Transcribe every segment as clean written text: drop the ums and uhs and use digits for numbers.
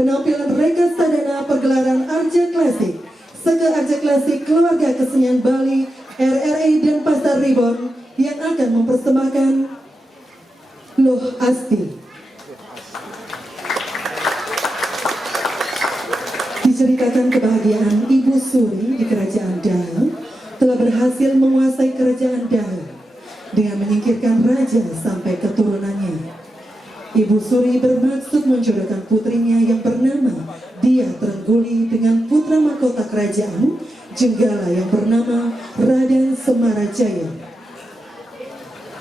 penampilan reksadana pergelaran Arja Klasik, Sega Arja Klasik Keluarga Kesenian Bali, RRI Denpasar Reborn yang akan mempersembahkan Loh Asti. Diceritakan kebahagiaan Ibu Suri di Kerajaan Daha telah berhasil menguasai Kerajaan Daha dengan menyingkirkan raja sampai keturunannya. Ibu Suri bermaksud menjodohkan putrinya yang bernama Dia Trengguli dengan putra mahkota kerajaan Jenggala yang bernama Raden Semarajaya.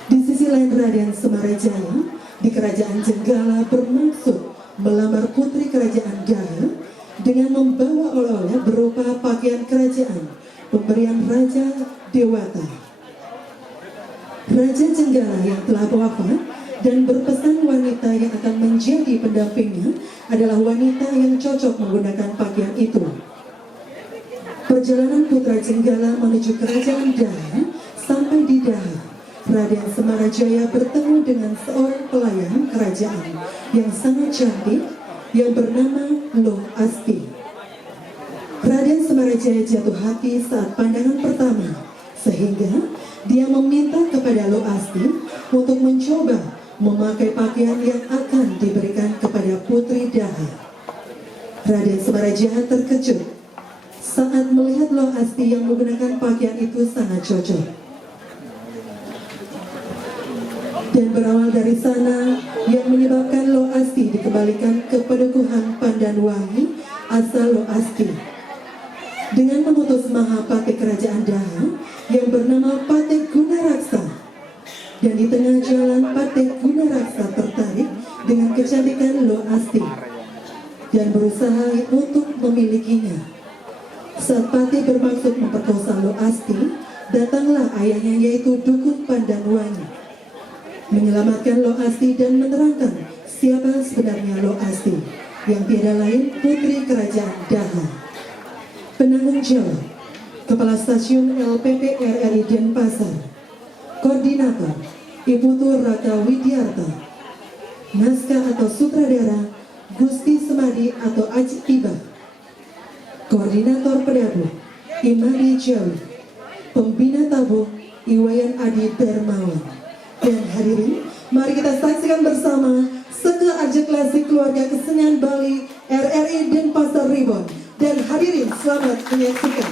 Di sisi lain, Raden Semarajaya di Kerajaan Jenggala bermaksud melamar putri Kerajaan Daha dengan membawa oleh-oleh berupa pakaian kerajaan pemberian Raja Dewata. Raja Jenggala yang telah wafat dan berpesan wanita yang akan menjadi pendampingnya adalah wanita yang cocok menggunakan pakaian itu. Perjalanan putra Jenggala menuju Kerajaan Daha sampai di Daha, Raden Semarajaya bertemu dengan seorang pelayan kerajaan yang sangat cantik yang bernama Loh Asti. Raden Semarajaya jatuh hati saat pandangan pertama, sehingga dia meminta kepada Loh Asti untuk mencoba memakai pakaian yang akan diberikan kepada putri Daha. Raden Semarajaya terkejut saat melihat Loh Asti yang menggunakan pakaian itu sangat cocok. Dan berawal dari sana yang menyebabkan Loh Asti dikembalikan ke Padukuhan Pandanwangi asal Loh Asti dengan memutus Mahapati Kerajaan Daha yang bernama Patih Gunaraksa. Dan di tengah jalan Patih Gunaraksa tertarik dengan kecantikan Loh Asti dan berusaha untuk memilikinya. Saat Patih bermaksud memperkosa Loh Asti, datanglah ayahnya yaitu Dukun Pandanwangi menyelamatkan Loh Asti dan menerangkan siapa sebenarnya Loh Asti yang tiada lain putri Kerajaan Daha. Penanggung jawab Kepala Stasiun LPP RRI Denpasar, Koordinator Ibu Tur Raka Widyarta, naskah atau sutradara Gusti Semadi atau Aji Tiba, Koordinator Pedabu Imadi Jawi, Pembina Tabuh Iwayan Adi Darmawan. Dan hadirin, mari kita saksikan bersama Sega Arja Klasik Keluarga Kesenian Bali RRI Denpasar Reborn. Dan hadirin, selamat menyaksikan.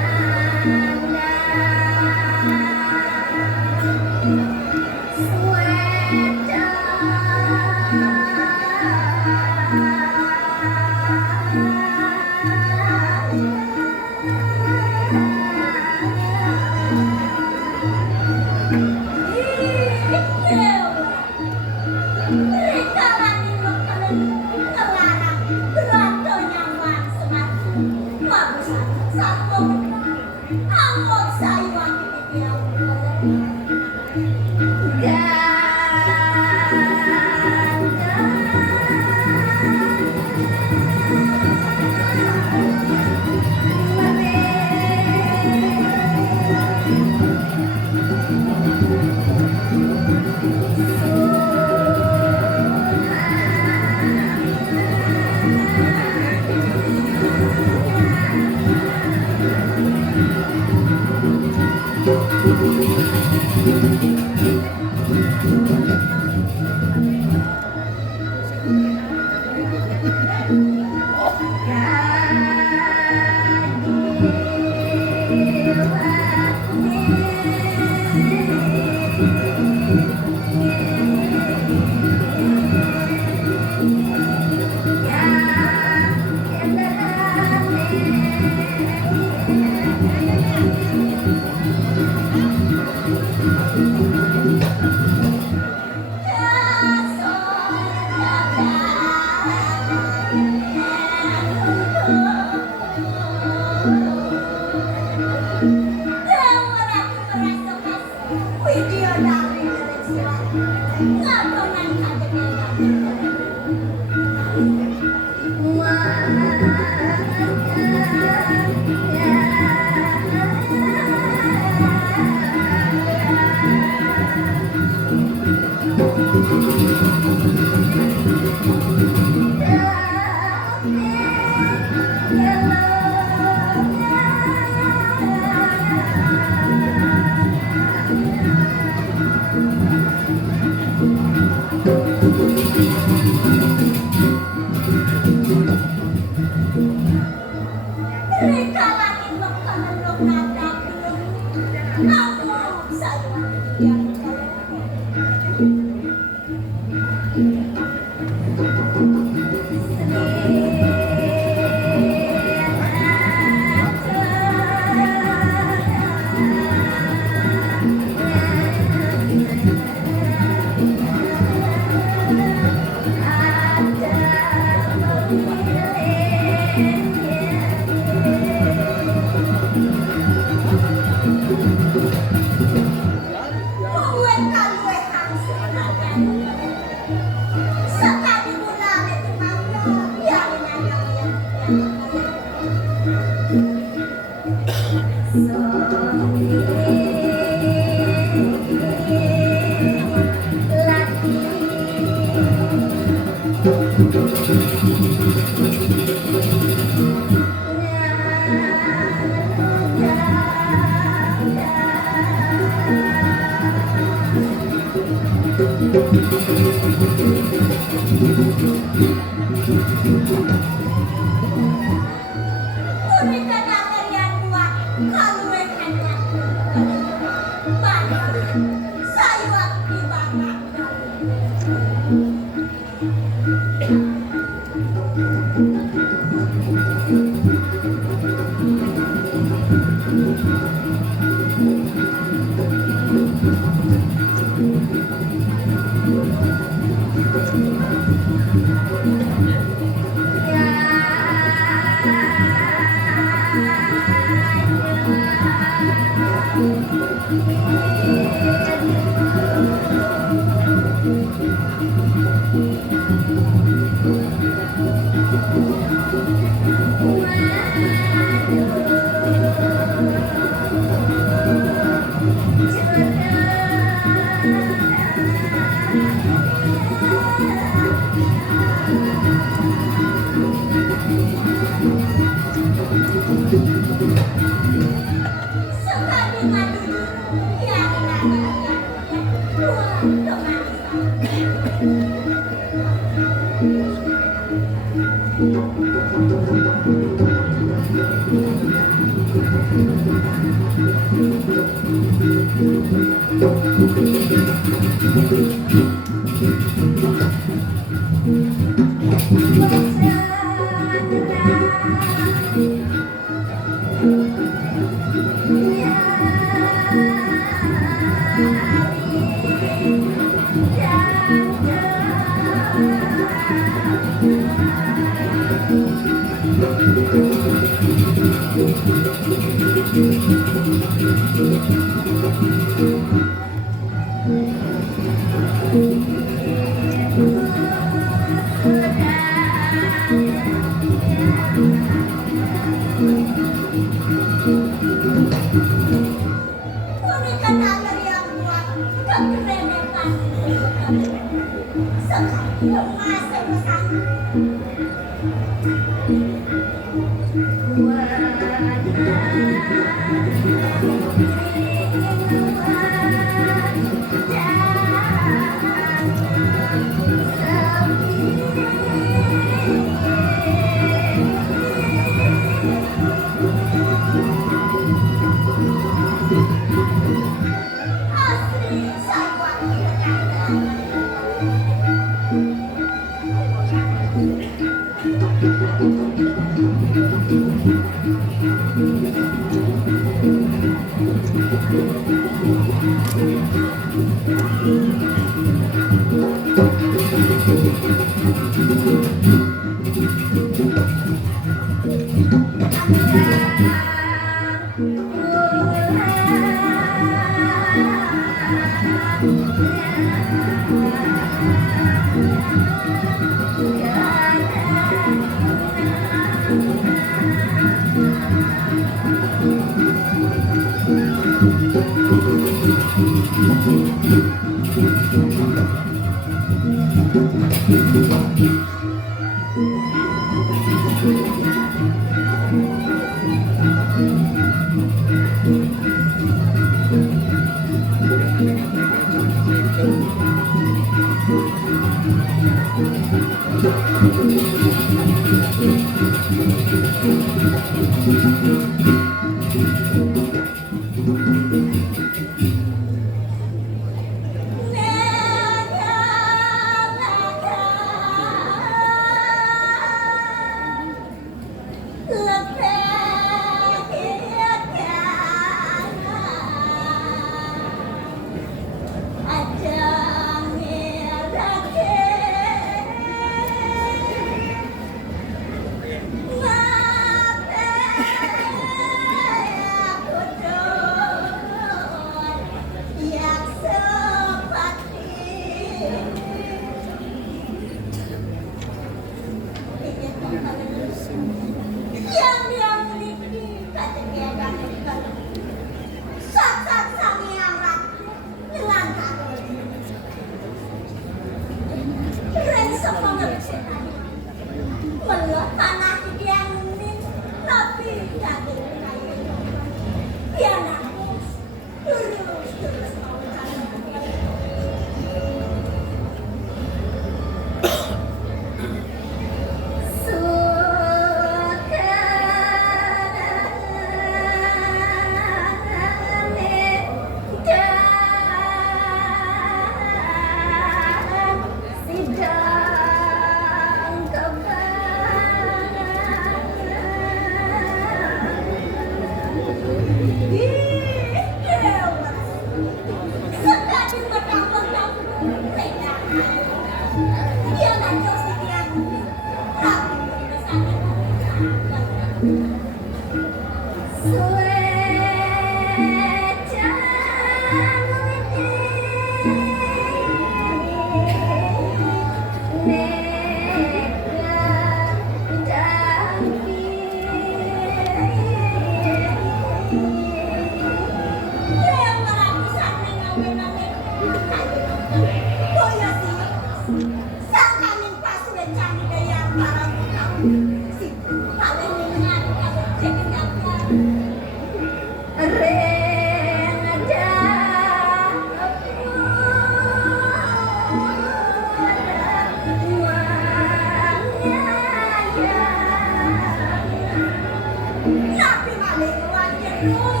Oh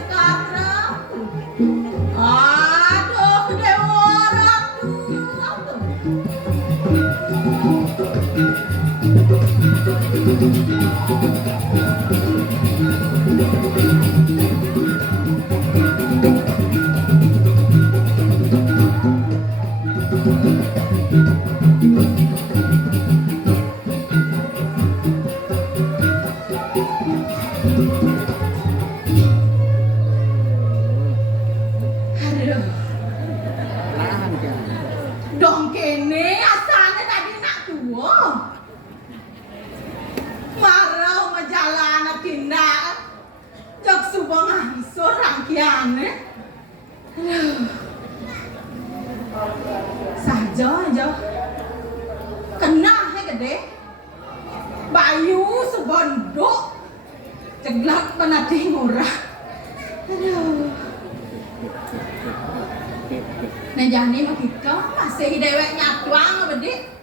sekarang. Aduh, Dewa Ratu. Aduh. Dong kene asalnya tadi nak tua. Marau majalana tindak. Jak subang iso rangkiane. Saja aja. Kena he gede. Bayu sebondok. Ceglak penati murah. Aduh. Nejani mah kita masih dewek nyatuang bedik.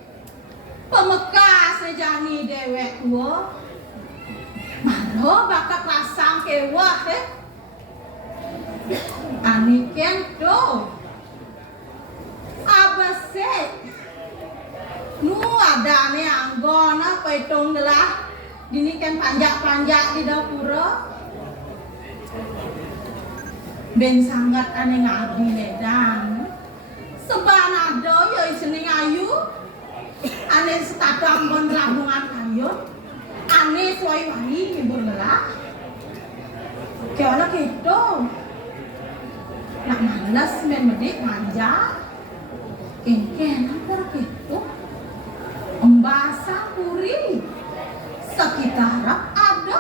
Pemekas nejani dewek tua. Maro bakat pasang kewah Aniken do. Abase. Nu ada nih anggona petong gelah. Dini kan panjak-panjak di dapura. Ben sangat aneh ngabdi nedan. Sebanado yo seneng ayu. Aneh setadang kon rambungan kayu. Aneh suai wani ngibur gelah. Kaya gitu. Nak malas men medik manja. Kengken apa gitu. Embasa puri. Sekitar ada.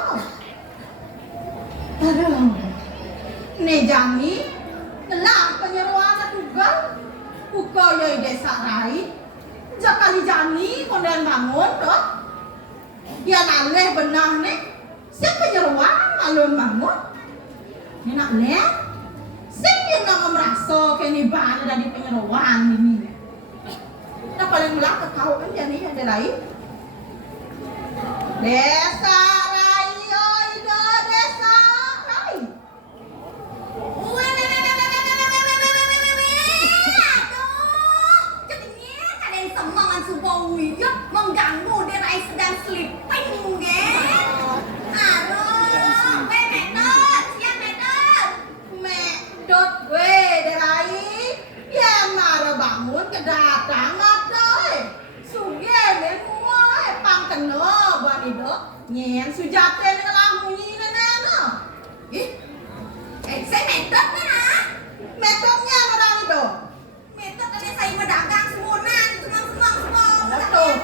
Aduh. Nejani ngelah penyeruan tugal. Ukaya desa rai. Jakali jani kondan bangun toh. Ya naleh benah nih. Siapa penyeruan alun bangun. Ini nak leh. Siapa yang nak merasa kini bahan dari penyeruan ini. Nah paling melak kau kan jani ada lain. Desa rai oi do desa rai. Mengganggu dia Rai sedang sleeping aduh metot siap metot Medot we Rai. Ya mara bangun kedatangan doi. Suge le muai pang kena bani do. Nyen sujate ngelah munyi nena. ih saya metot nah Metotnya orang itu. metot tadi saya berdagang semunan semang Betul.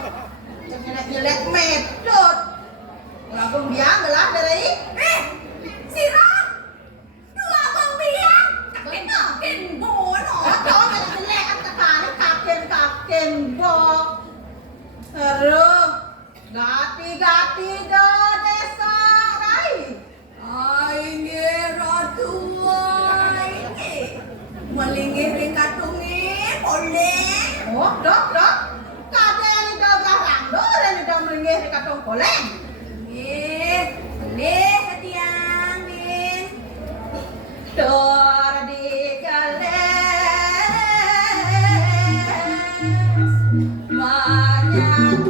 Jelek metode. Labung biang gelah dari. sirah dua bang biang kakek bono Kau jelek kaken bok. Terus gati do desa rai. ai ngeratu ai melingih ring katungi boleh Oh, dok. Kade ni do garang do ni do melingih di katong koleng. boleh hadiah min Dor di kales banyak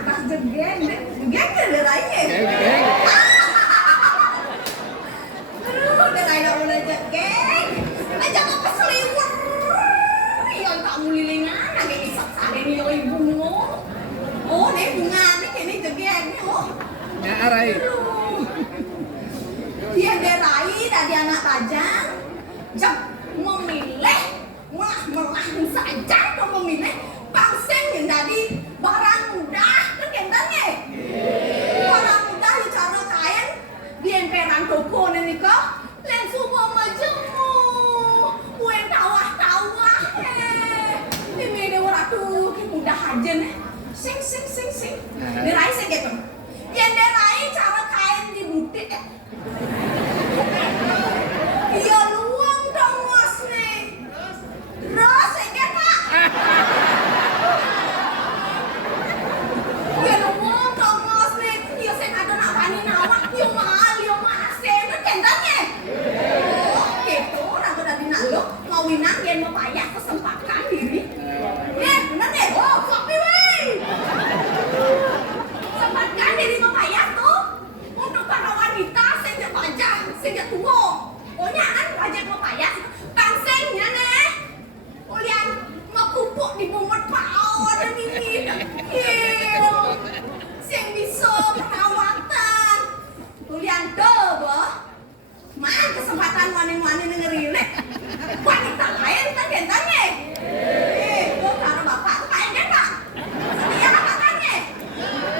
atas jegeng ada lainnya. Aduh, ada lain udah jegeng. Aja mau keseliwer. Yang kamu lilingan, lagi isak sari nih yang bunga. Oh, nih bunga nih ini jegeng nih, oh. Ya arai. Dia derai dari anak rajang. Jam memilih melah saja kau memilih pangseng yang dari barang mudah kan kendangnya. Barang mudah cara kain di emperan toko nih kok. Len semua majemu. Uen tawah ini dia waratu ki mudah aja nih. Sing. Derai sing gitu. Yang derai cara kain di butik. Iya luang dong mas nih. Terus enggak pak. Iya luang dong mas nih. Iya saya ada nak bani nawak. Iya mahal sen kendangnya. Oh gitu. Orang udah dinalo ngawinan yang mau payah kesempatan diri. Bener deh. Oh kopi wey. Sempatkan diri mau payah tuh untuk para wanita sejak pajak sejak tua. Pokoknya kan wajib mau payah pangsengnya nih. Ulian ngekupuk di bumut pao dan ini. Sing bisa perawatan. Ulian dobo. Man kesempatan wani-wani ngerilik. Wanita lain kan gentanya. Kok cara bapak tuh kayak genta. Setia apa kannya?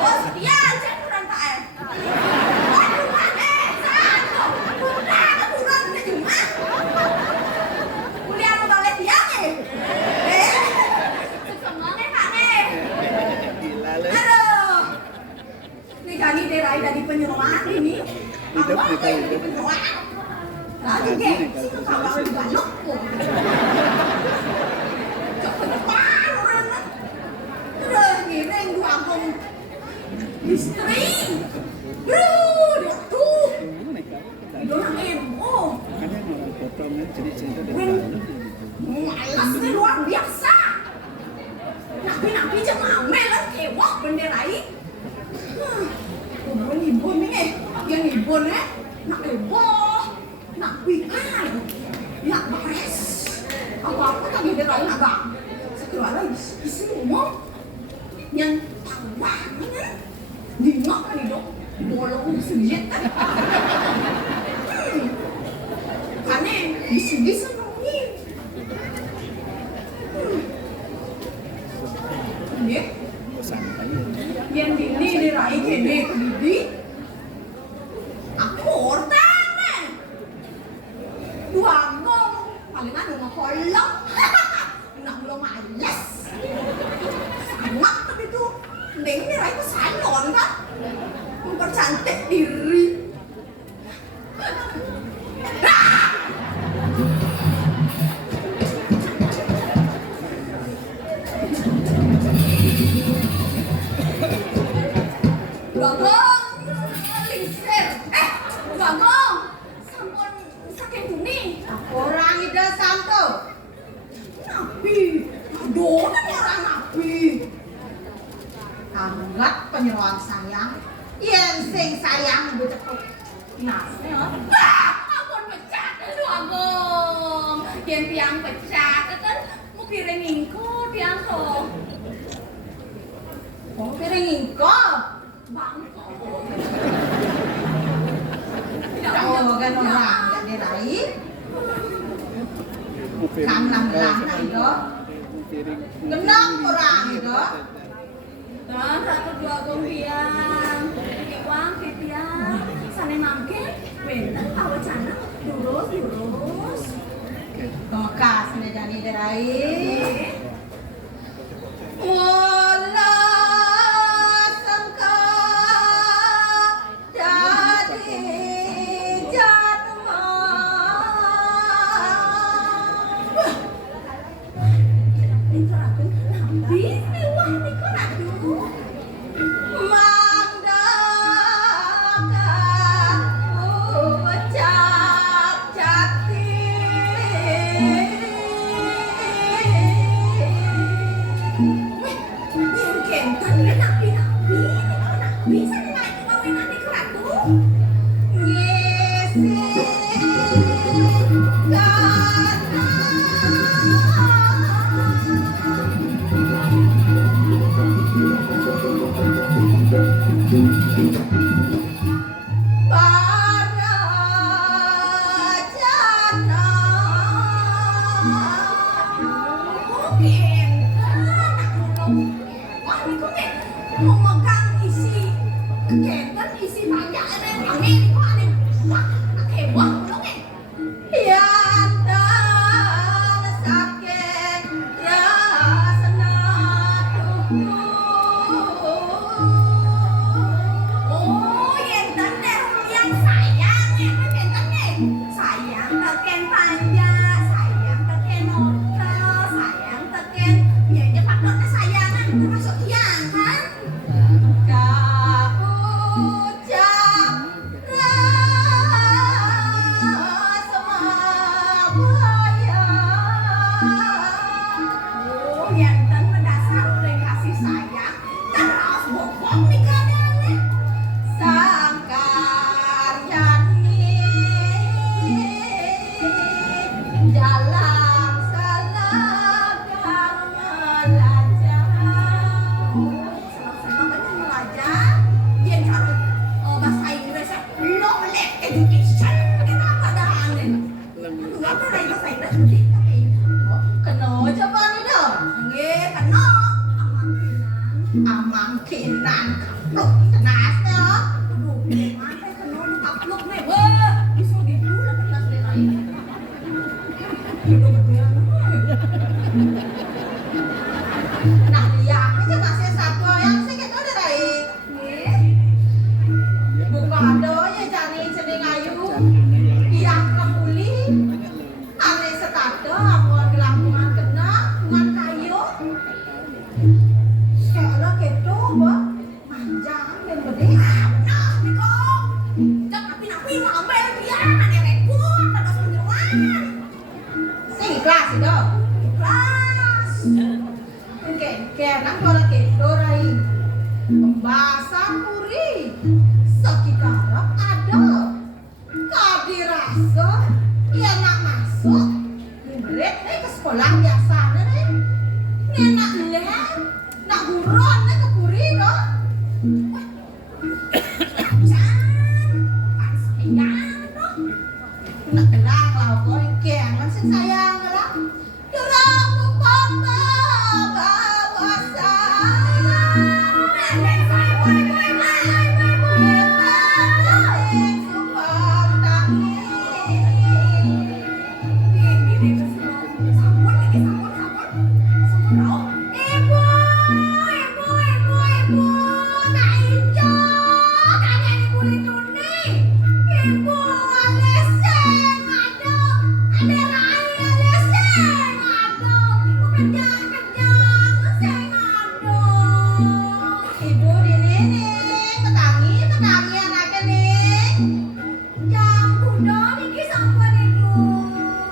Oh setia aja kurang pak. Waduh mana? Satu. Kurang udah cuma. Kuliah lo balik dia nih. Semangat pak nih. Aduh. Nih kali derai dari penyewaan ini. Awal dari penyewaan. Lagi deh, sih kalau dibalok kok. Cok ke depan orang. Udah ngiring dua gong istri. Bro, dia tuh. Itu orang emo. Malas nih luar biasa. Napi jangan amelan kewah benderai. Kubun ibun nih, yang ibun nak heboh, nak pikan, nak beres. Apa-apa tak benderai nak bang. Sekarang isi umum yang tawangnya dingak kan itu, bolong sejit kan. Karena bisa nongin. Ini yang dini dirai kene kedidi aku ortan dua gong palingan rumah kolong nak belum malas sangat tapi itu neng dirai itu salon kan mempercantik diri. Bagong, lingsir. Bagong, sampun saking bumi. Orang ida santo. Nabi, aduh, ini orang nabi. Anggap penyeruan sayang. Yang sing sayang betul. Nasi, ampun pecah, aduh Bagong. Yang tiang pecah, kan mau piring ingko tiang kok. Oh, piring ingkop. Bangko. Oh, kan orang jadi lain. Kanam lang itu. Genap orang itu. Dan satu dua gong tiang, tiwang tiang, sana mangke, bener tahu cana, lurus. Tokas jadi derai. Mula sangka jadi jatma. Interaksi nabi, wah ini kok aduh. Barajana mungkin wah itu nih memegang isi kenten isi banyak ini kami ini kok ada wah heboh dong nih Yanda sakit rasana oh kenten deh yang sayang ya kan kenten nih sayang teken panjang sayang teken notel sayang teken ya dia patutnya sayangan termasuk yang kan kau ucap rasmabaya oh kenten mendasar udah kasih sayang terus bokong nih keadaannya Sangkaryani dalam selakar melajah senang-senang kan belajar biar cara bahasa Inggrisnya knowledge education kita pada angin aduh apa dari bahasa Inggris sih tapi kena coba nih dong nggih kena amangkinan kapluk tenasnya aduh gimana kena ditapluk nih wah bisa gitu lah kelas dia lain nah dia aja masih satu yang sih kita udah dari buka ada ya jani cening ayu yang kembuli ane setada amuan gelantungan kena dengan kayu kalau gitu bah manjang yang gede nah Niko jangan napi mau ambil dia ada rekor pada penyeruan sing kelas itu kelas kayak nang kalau gitu rai pembahasan puri sekitar ada kadirasa ya nak masuk murid ke sekolah biasa nih nak lihat nak buron nih ke puri dong kan sayang dong nak bilang lah kau yang masih sayang lah durang pepatah Ibu di sini ketangi anaknya nih. Yang udah niki sampai itu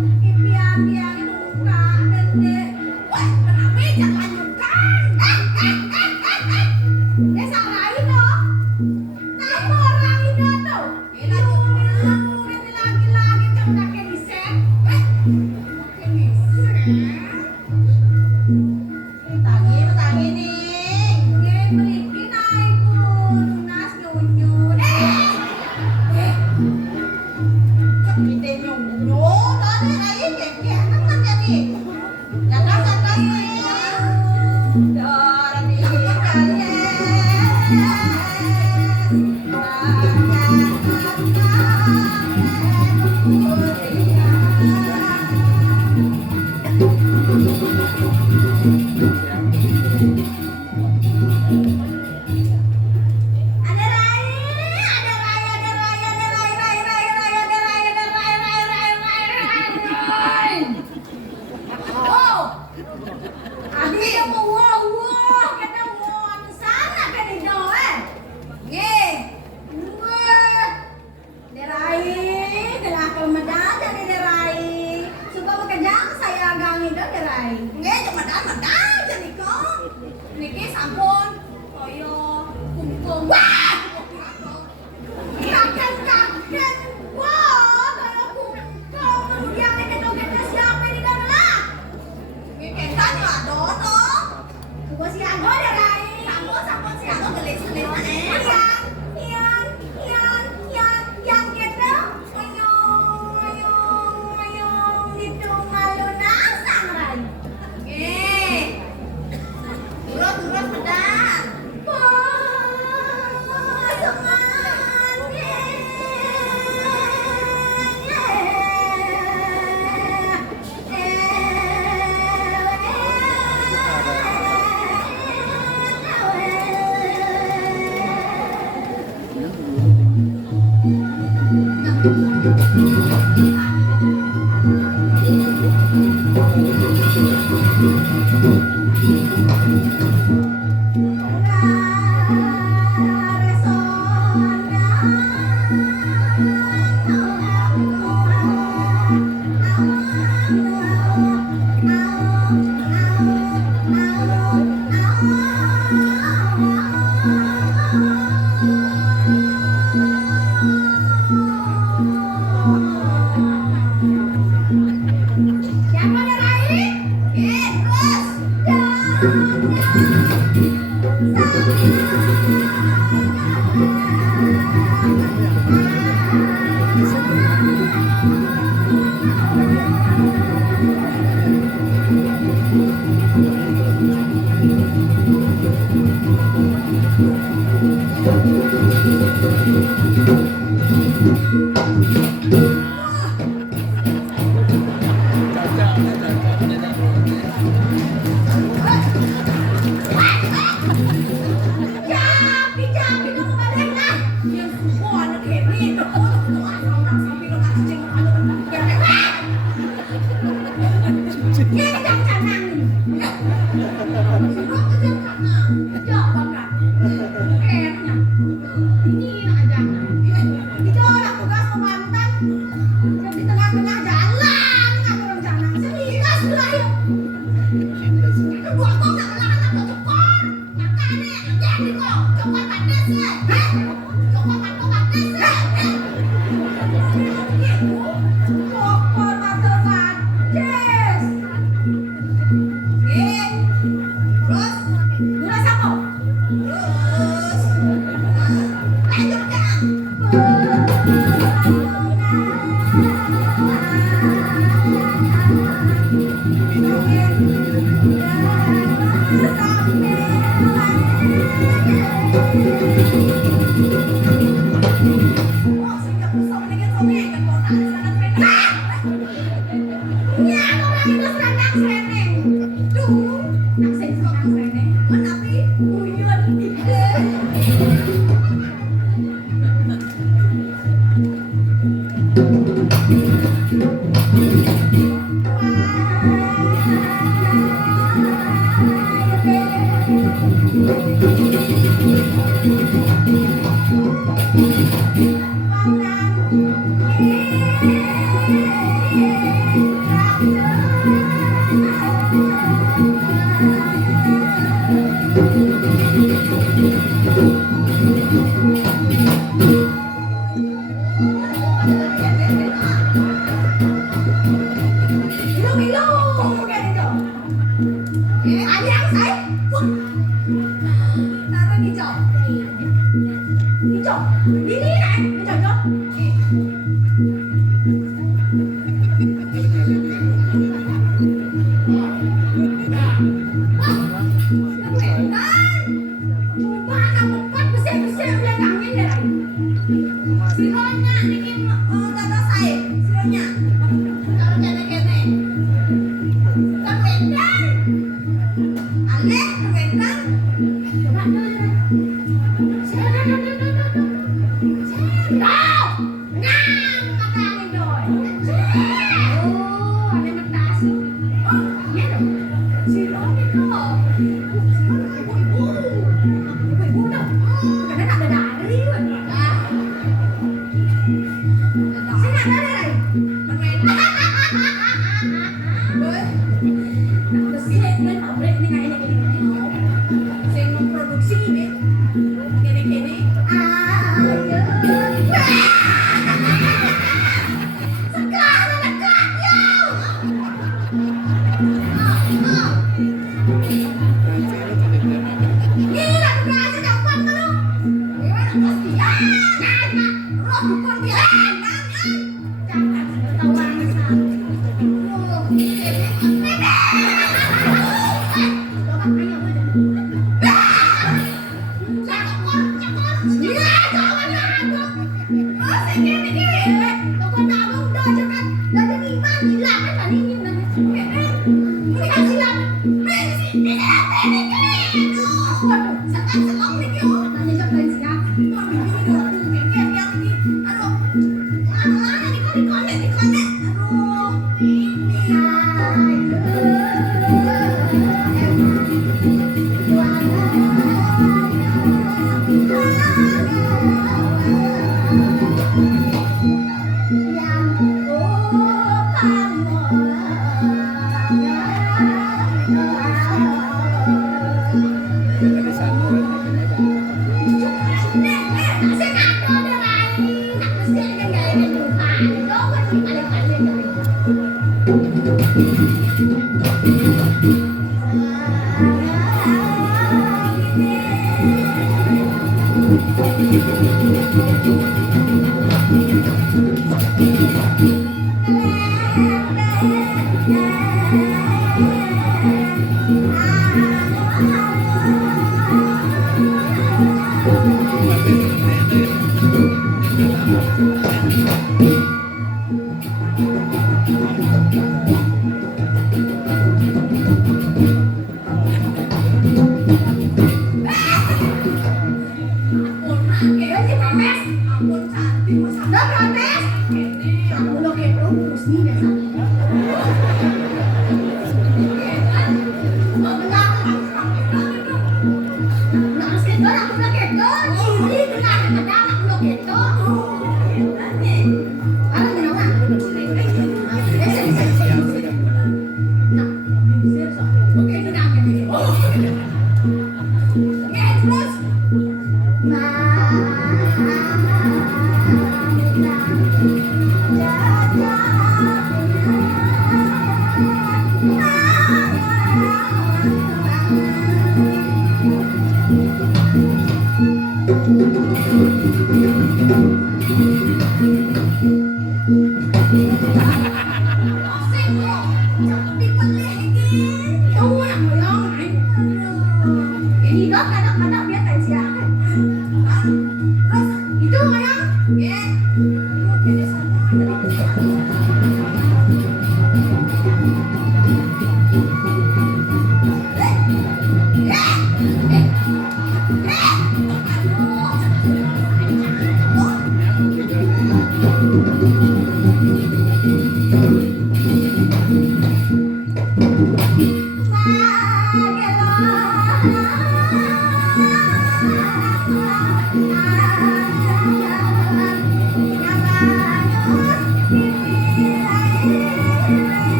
impian yang buka gede. Wah, kenapa jangan lanjutkan? Desa lain loh. Nama orang itu tuh. Ini lagi-lagi kamu pakai desain. Pakai desain. Ketangi nih. Beli naik lunas nyunyun. Kita nyunyu dari air kayak teman jadi. Jangan nih. Dari Niki sampun koyo kungkung. Wah! Kaget. Wah, kayak kungkung. Kemudian kita siapa di dalam? Ini kan ya dono. Gua si Ago deh, Rai. Sampun si Ago gelis-gelis. Iya. Silakan.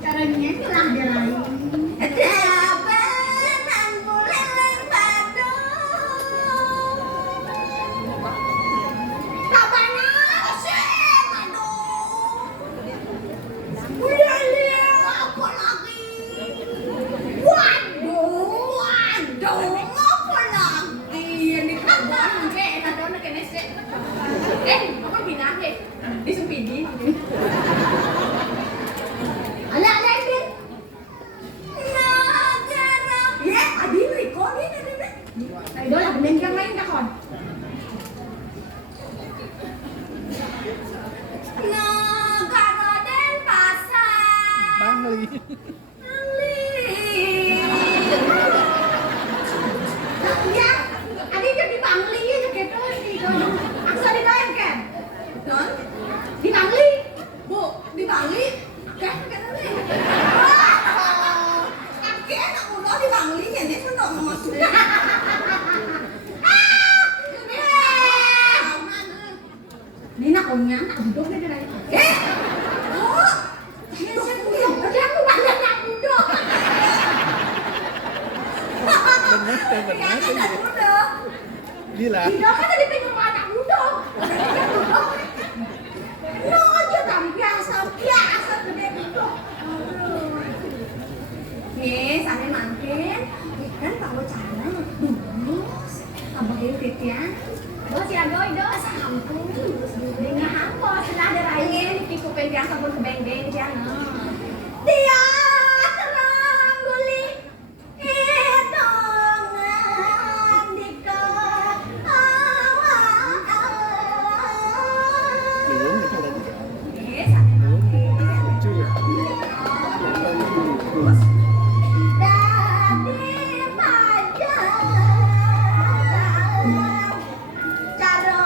Caranya itulah dia lain. Ya, adik jadi bangli aja gitu di aksa di dalam kan? Don, di bangli, bu, di bangli, kan nih. Kakek nak udah di bangli jadi sudah masuk. Nina konya nak duduk di dalam. Oh, saya duduk, dia aku banyak nak duduk. Benar duduk. Gila. Duduk kan tadi pengen anak duduk. No, dia tak biasa gede duduk. Nih, sambil makin, kan Pak Bocana lulus. Abang Edit ya. Bos ya doi sampun. Dengan apa sudah ada lain di kuping biasa pun kebeng-beng dia. Dia terang guli hitungan dikat Belum itu tadi. Yes, sampai makin. Lucu ya. Bos. Dadi pajak caro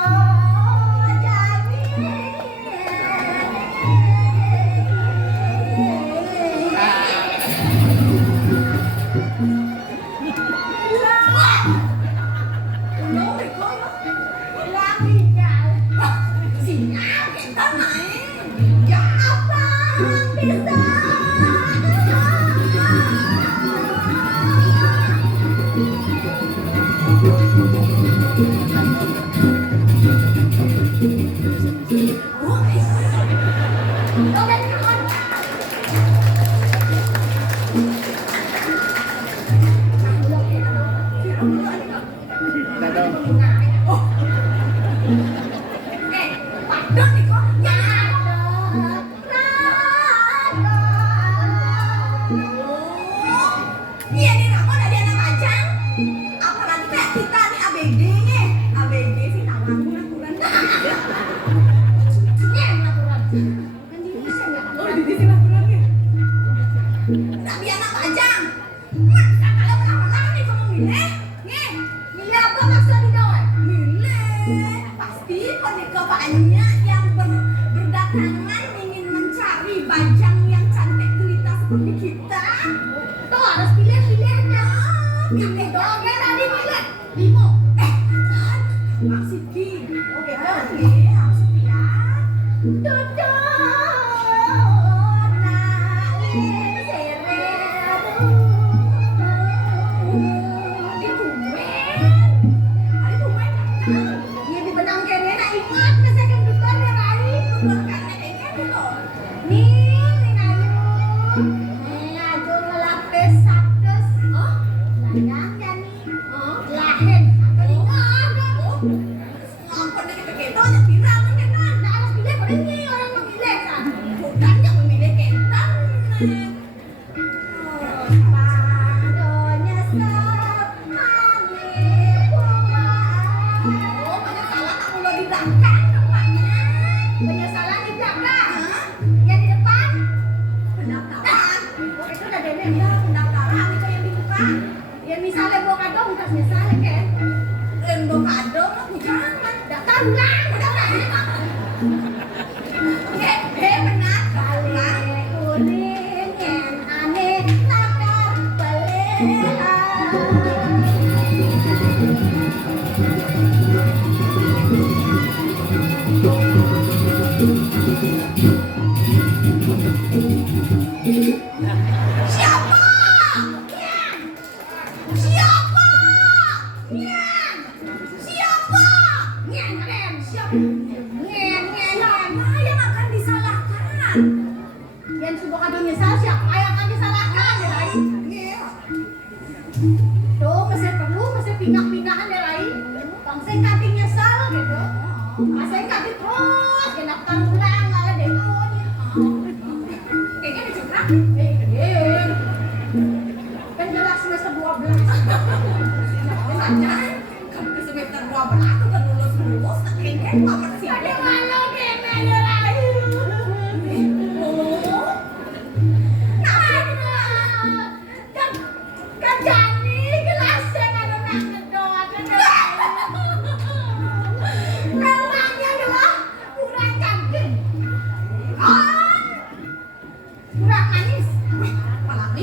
jadi berdatangan ingin mencari bajang yang cantik gurita seperti kita. Tuh harus pilih-pilihnya. Pilih dong, ya tadi pilih. Limo. Maksud Ki. Oke, harus pilih. Duduk. Penyesalan di belakang. Yang di depan pendaftaran. Oh, itu udah dene ya pendaftaran itu yang dibuka. Ya misalnya bawa kado enggak misalnya kan. Bawa kado jangan daftar ulang, daftar. Benar. Balik kuning yang aneh takar balik. Siapa? Nyan. Siapa? Nyan. Siapa? Nyan kalian. Siapa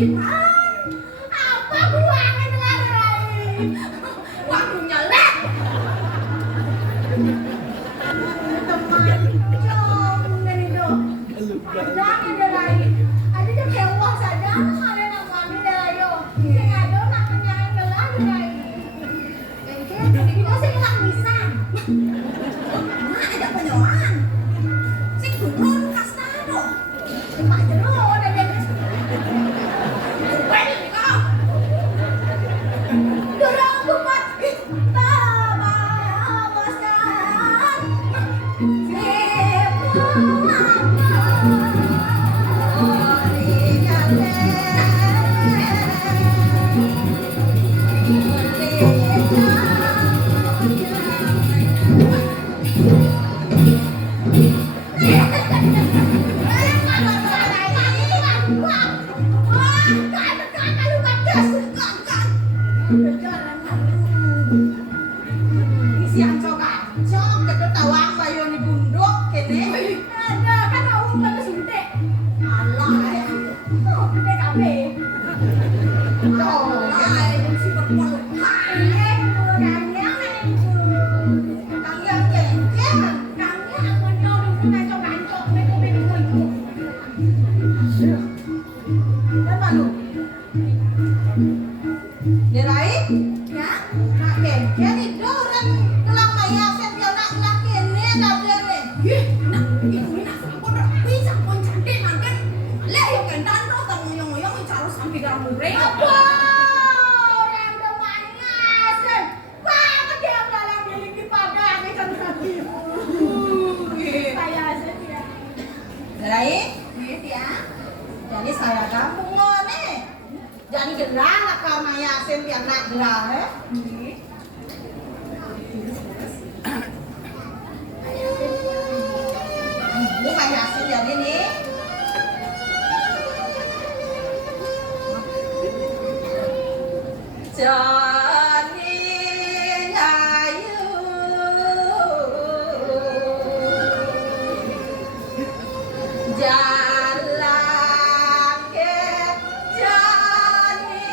Ipan. Apa buangin lagi? Waktunya lek. Teman, jom dari do. Jangan ada lagi. Ada je kewah saja, ada nama ni dah yo. Sing ada nak menyanyi gelar lagi. Engke, kita sing lang misang. Nah, ada penyoan. Sing turun kastado. Pak jero ada beres. Balik kau. Dorong buat tama awasan. Siang coba, coba ketawang bayo ni bunduk kene. Ada kan aku pada suntik. Alah ya. Oh, gede kabe. Oh, yang si berpol. Hai, kangnya Kangnya kengken. kangnya akan jauh dulu ngancok ngancok, beko itu. Dan malu. Derai, Ya, nak kengken itu orang kelang maya sen dia nak kene dah dene. ih, nak itu nak sampun rapi, sampun cantik makan. Lek yang kendan tuh ngoyong-ngoyong cara sampai dalam mureh. Apa? Orang demanya sen. Banget dia dalam miliki pada ni kan tadi. Saya setia. Derai, Ya. jadi saya kampung ni. Jadi gelah lah kau maya sen dia nak gelah eh. Ini maya sen jadi ni. Jani ayu jalan ke jani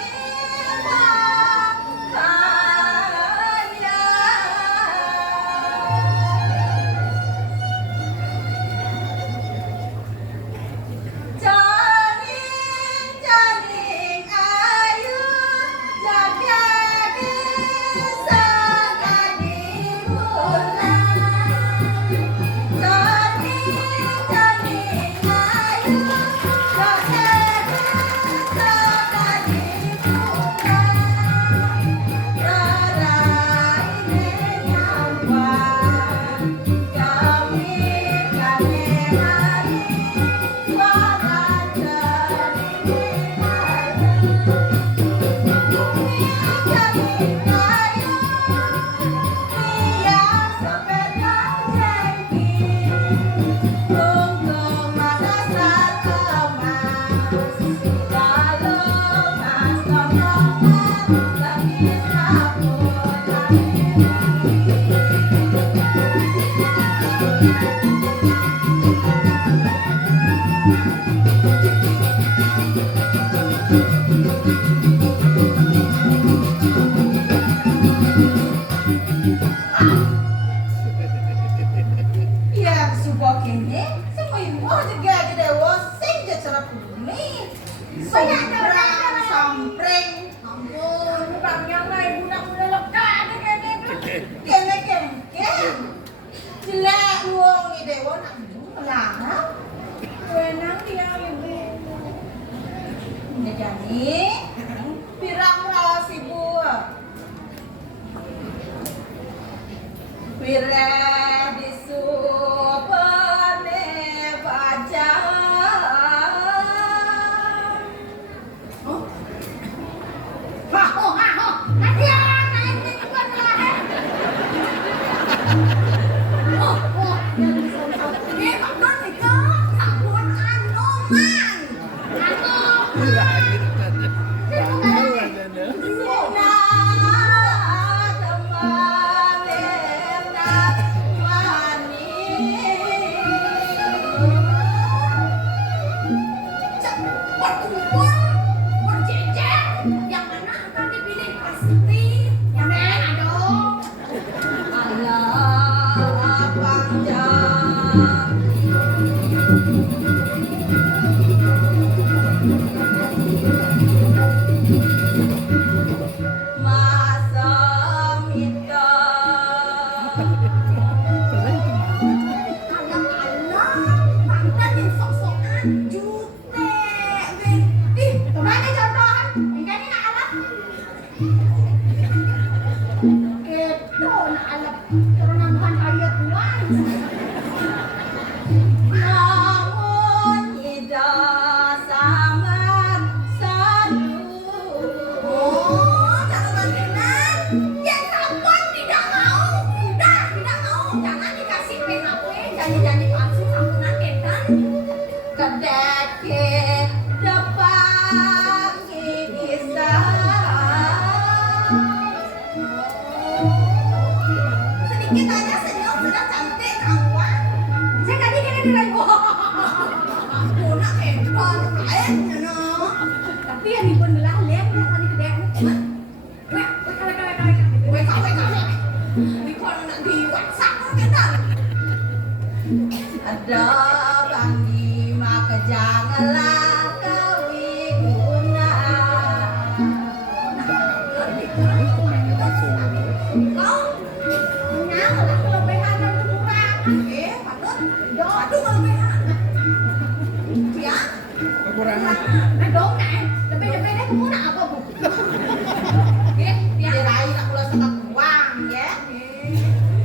Dabangi maka janganlah kau guna. Kau nyala lah kelebihan dan kekurangan. Patut dodo kelebihan. Ya, Kekurangan. dong nè, lebih-lebih deh kamu nak apa bu? Ya, ya. Diraih nak ulah setengah uang ya.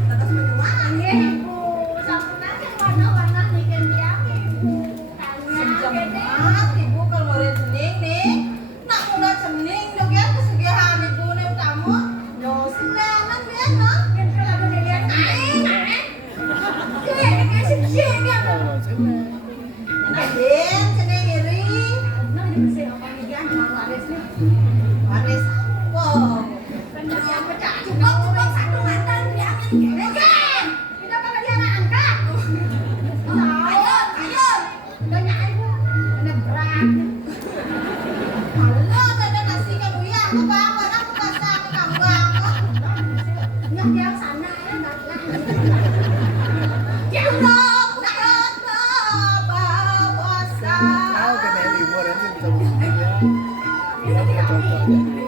Terus penyuaan ya. Bu, sampurna warna-warna bikin dia ibu. Sejemat ibu kalau mau sening nih. Nak ulah sening dong ya kesugihan ibu nih kamu. No senangan ya no. Yang kalau ada dia naik. Kayak sih dia. Kalau saya Nadin seneng iri. Nah, ini bersih apa nih dia cuma waris nih. Waris wow. Yang pecah cukup satu mantan dia amin. Oke. Kita bakal dia anak angkat. Ayo. Banyak ibu. Bener berat. Halo ada nasi kan ya. Aku bawa aku pasang ke kambang. Yang dia sana ya enggak lah. Ya Allah, bawa tahu kan yang libur nanti bisa begini ya. Cocok aja.